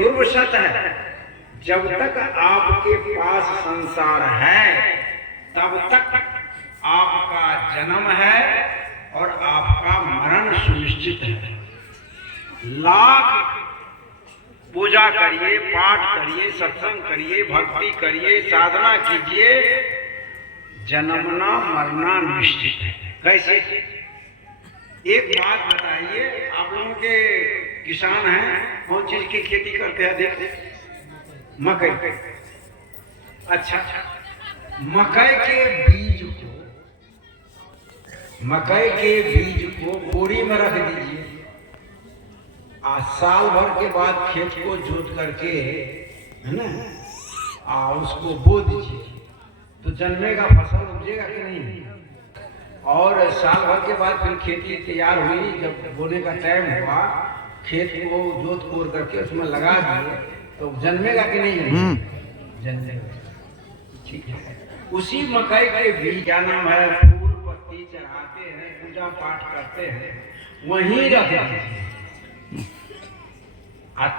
ध्रुव सत्य है। जब तक आपके पास संसार है तब तक आपका जन्म है और आपका मरण सुनिश्चित है। लाख पूजा करिए, पाठ करिए, सत्संग करिए, भक्ति करिए, साधना कीजिए, जन्मना मरना निश्चित है। कैसे? एक बात बताइए, आप लोगों के किसान हैं, कौन चीज की खेती करते हैं? देखते मकई। अच्छा, मकई के बीज को बोरी में रख दीजिए, आज साल भर के बाद खेत को जोत करके, है ना, उसको बो दीजिए तो जन्मेगा, फसल उपजेगा कि नहीं? और साल भर के बाद फिर खेती तैयार हुई, जब बोने का टाइम हुआ, खेत को जोत कोर करके उसमें लगा दिए तो जन्मेगा कि नहीं? जन्मेगा। ठीक है। उसी मकई के बीज, क्या नाम है, फूल पत्ती चढ़ाते हैं, पूजा पाठ करते हैं, वहीं रख दीजिए,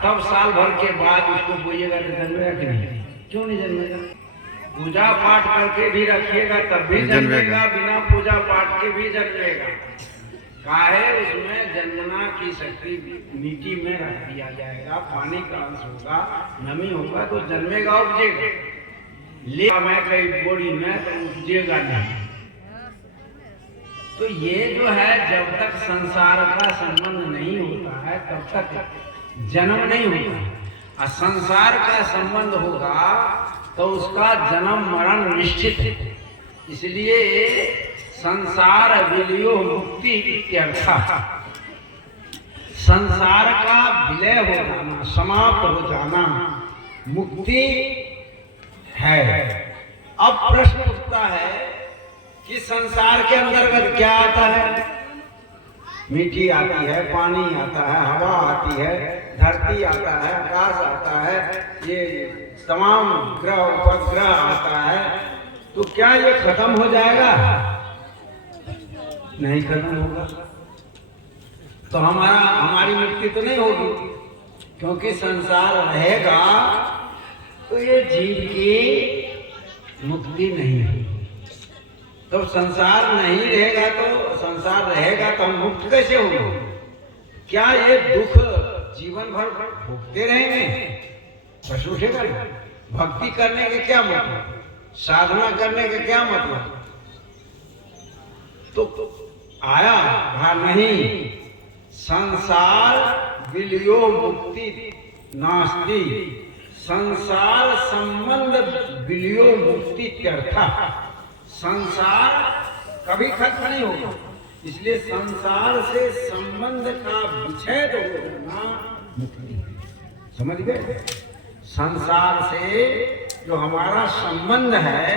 तब साल भर के बाद उसको बोइएगा तो जन्मेगा कि नहीं? क्यों नहीं जन्मेगा? पूजा पाठ करके भी रखिएगा तब भी जन्मेगा, बिना पूजा पाठ के भी जन्मेगा। काहे? उसमें जन्मना की शक्ति मिट्टी में रख दिया जाएगा, पानी का अंश होगा, नमी होगा तो जन्मेगा, उपजेगा। ले मैं कई बोरी में तो उपजेगा नहीं। तो ये जो है, जब तक संसार का संबंध नहीं होता है तब तक जन्म नहीं होगा, और संसार का संबंध होगा तो उसका जन्म मरण निश्चित है। इसलिए संसार विलयो मुक्ति इत्यर्था, संसार का विलय हो जाना, समाप्त हो जाना मुक्ति है। अब प्रश्न उठता है कि संसार के अंतर्गत क्या आता है? मिट्टी आती है, पानी आता है, हवा आती है, धरती आता है, आकाश आता है, ये तमाम ग्रह उपग्रह आता है। तो क्या ये खत्म हो जाएगा? नहीं खत्म होगा। तो हमारी मुक्ति तो नहीं होगी, क्योंकि संसार रहेगा तो ये जीव की मुक्ति नहीं होगी। तो संसार नहीं रहेगा तो हम मुक्त कैसे होंगे? क्या ये दुख जीवन भर भोगते रहेंगे? प्रश्न उठेगा। भक्ति करने के क्या मतलब, साधना करने के क्या मतलब? तो आया कहा नहीं, संसार विलयो मुक्ति नास्ति, संसार संबंध विलयो मुक्ति इत्यर्था। संसार कभी खत्म नहीं होगा, इसलिए संसार से संबंध का विच्छेद हो जाना मुक्ति। समझ गए? संसार से जो हमारा संबंध है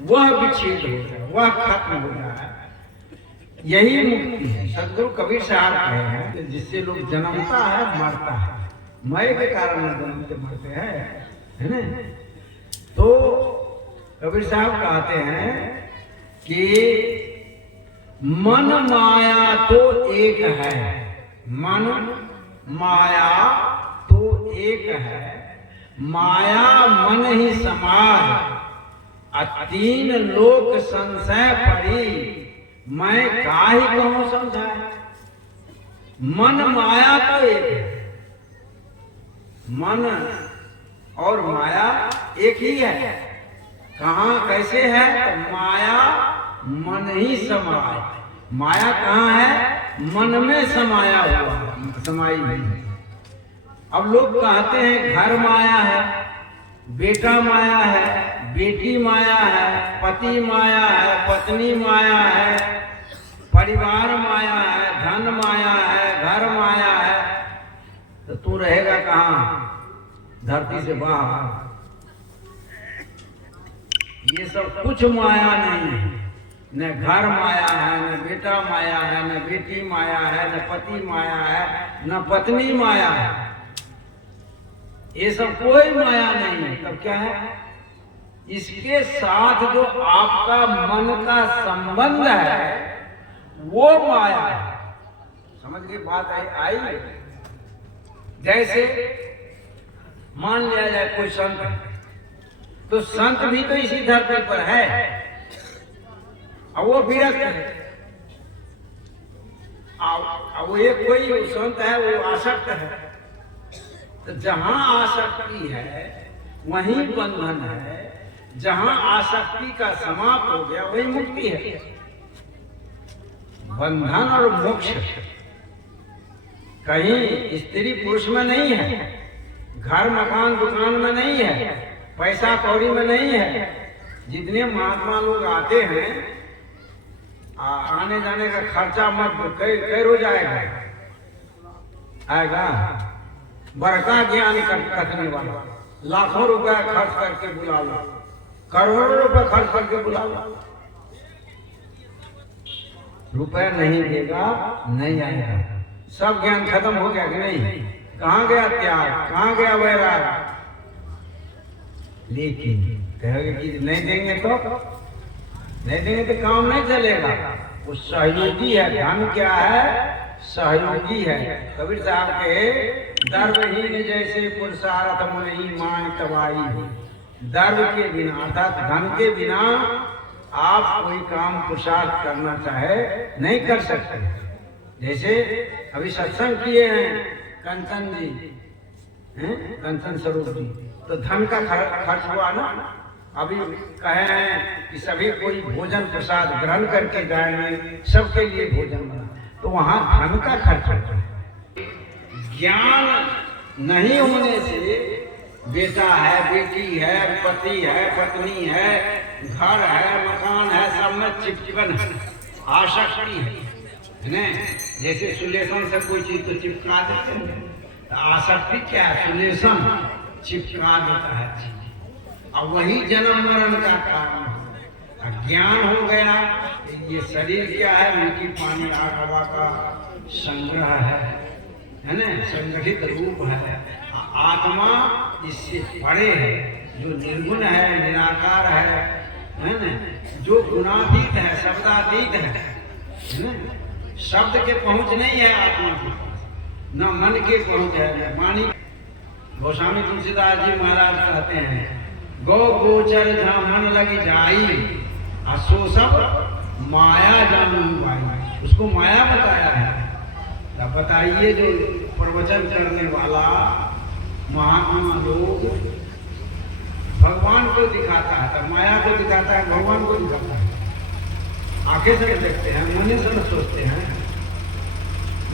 वह विच्छेद हो जाए, वह खत्म हो जाए, यही मुक्ति है। सदगुरु कबीर साहब कहे हैं, जिससे लोग जन्मता है मरता है, मय के कारण जन्मते मरते हैं, है ना? तो कबीर साहब कहते हैं कि मन माया तो एक है, मन माया तो एक है, माया मन ही समाज, तीन लोक संशय पड़ी, मैं काहे कहूं समझाए। मन माया तो एक है, मन और माया एक ही है। कहाँ कैसे है? तो माया मन ही समाय। माया कहाँ है? मन में समाया हुआ, समाई हुई है। अब लोग कहते हैं घर माया है, बेटा माया है, बेटी माया है, पति माया है, पत्नी माया है, परिवार माया है, धन माया है, घर माया है। तो तू रहेगा कहाँ? धरती से बाहर। ये सब कुछ माया नहीं है, न घर माया है, न बेटा माया है, न बेटी माया है, न पति माया है, न पत्नी माया है। ये सब कोई माया नहीं है। तब क्या है? इसके साथ जो आपका मन का संबंध है वो माया है। समझ के बात आई? जैसे मान लिया जाए कोई संत है, तो संत भी तो इसी धरती पर है और वो विरक्त है। और वो एक कोई संत है वो आसक्त है। तो जहां आसक्ति है वहीं बंधन है, जहां आसक्ति का समाप्त हो गया वही मुक्ति है। बंधन और मोक्ष कहीं स्त्री पुरुष में नहीं है, घर मकान दुकान में नहीं है, पैसा कौड़ी में नहीं है। जितने महात्मा लोग आते हैं आने जाने का खर्चा मत कई रोज आएगा बड़का ज्ञान कथने वाला लाखों रुपया खर्च करके बुला लो, करोड़ों रुपए खर्च करके बुला लो, रुपया नहीं देगा नहीं आएगा। सब ज्ञान खत्म हो गया कि नहीं? कहाँ गया त्याग, कहाँ गया वैराग? लेकिन कहोगे कि नहीं देंगे तो काम नहीं चलेगा। वो सहयोगी है। धन क्या है? सहयोगी है। कबीर साहब के दर्वहीन जैसे पुरुषार्थ मुनि माय तबाही। दर्व के बिना अर्थात धन के बिना आप कोई काम पुरुषार्थ करना चाहे नहीं कर सकते। जैसे अभी सत्संग किए हैं कंचन जी, कंचन स्वरूप जी, तो धन का खर्च हुआ ना। अभी कहे हैं कि सभी कोई भोजन प्रसाद ग्रहण करके जाएंगे, सबके लिए भोजन बना, तो वहां धन का खर्च होता है। ज्ञान नहीं होने से बेटा है, बेटी है, पति है, पत्नी है, घर है, मकान है, सब में चिपचिपन है, आसक्ति है ना। जैसे सुलेशन से कोई चीज तो चिपका देते हैं, तो आसक्ति क्या है? सुलेशन चिपका देता है चीज, और वही जन्म मरण का कारण है। ज्ञान हो गया, ये शरीर क्या है? मिट्टी पानी आग हवा का संग्रह है ना, संगठित रूप है। आत्मा इससे परे है, जो निर्गुण है, निराकार है ना, जो गुणातीत है, शब्दातीत है ना। शब्द के पहुंच नहीं है आत्मा के पास, न मन के पहुंच है, न वाणी। गोस्वामी तुलसीदास जी महाराज कहते हैं, गौ गोचर जहाँ मन लगी जाई, असो सब माया जानू पाई। उसको माया बताया है। तब बताइए जो प्रवचन करने वाला महात्मा लोग भगवान को दिखाता है, तब माया को दिखाता है, भगवान को दिखाता है। आंखें से देखते हैं, मन से न सोचते हैं,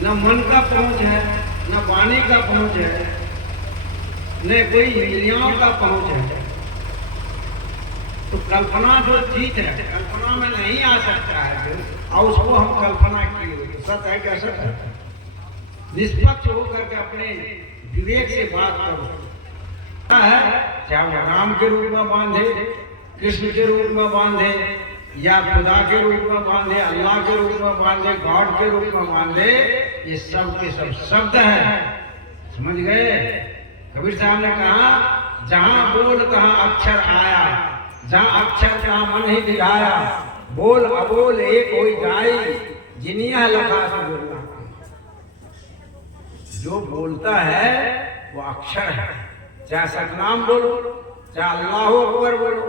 न मन का पहुंच है, न वाणी का पहुंच है, न कोई इंद्रियों का पहुंच है। तो कल्पना जो चीज है, कल्पना में नहीं आ सकता है, और उसको हम कल्पना किए। सच है क्या? सच है। निष्पक्ष होकर के अपने विवेक से बात करो। है चाहे वो राम के रूप में बांधे, कृष्ण के रूप में बांधे, या खुदा के रूप में बांधे, अल्लाह के रूप में बांधे, गॉड के रूप में बांधे, ये सब के सब शब्द है। समझ गए? कबीर साहब ने कहा, जहां बोल तहां अक्षर आया, जहां अक्षर तहां मन ही दिखाया, बोल अबोल एक होई जाई, जिनिया लखा से बोलना। जो बोलता है वो अक्षर है। चाहे सतनाम बोलो, चाहे अल्लाह अकबर बोलो,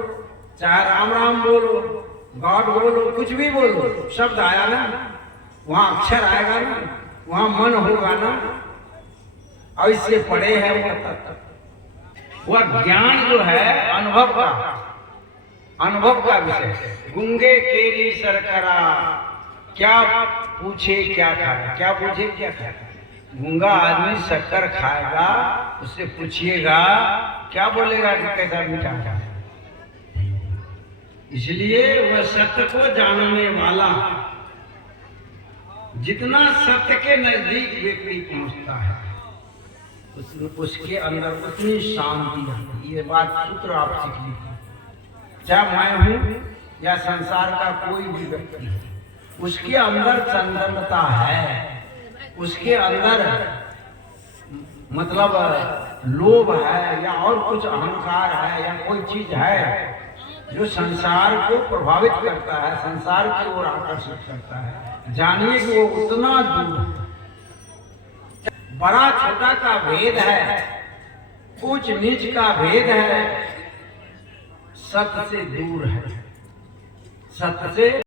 चाहे राम राम बोलो, गॉड बोलो, कुछ भी बोलो, शब्द आया ना, वहां अक्षर आएगा ना, वहां मन होगा ना। और इससे पड़े है वह ज्ञान जो है अनुभव का विषय। गुंगे केरी सरकरा, क्या पूछे क्या खाए, क्या पूछे क्या खाए। गूंगा आदमी शक्कर खाएगा, उससे पूछिएगा क्या बोलेगा कि कैसा मीठा है। इसलिए वह सत्य को जानने वाला, जितना सत्य के नजदीक व्यक्ति पहुंचता है उसके अंदर उतनी शांति है। ये बात सूत्र आप सीख लीजिए। चाहे मैं हूं या संसार का कोई भी व्यक्ति, उसके अंदर चंदनता है, उसके अंदर मतलब लोभ है या और कुछ अहंकार है या कोई चीज है जो संसार को प्रभावित करता है, संसार की ओर आकर्षित करता है। जानिए कि वो उतना दूर, बड़ा छोटा का भेद है। ऊंच नीच का भेद है, सत्य से दूर है, सत्य से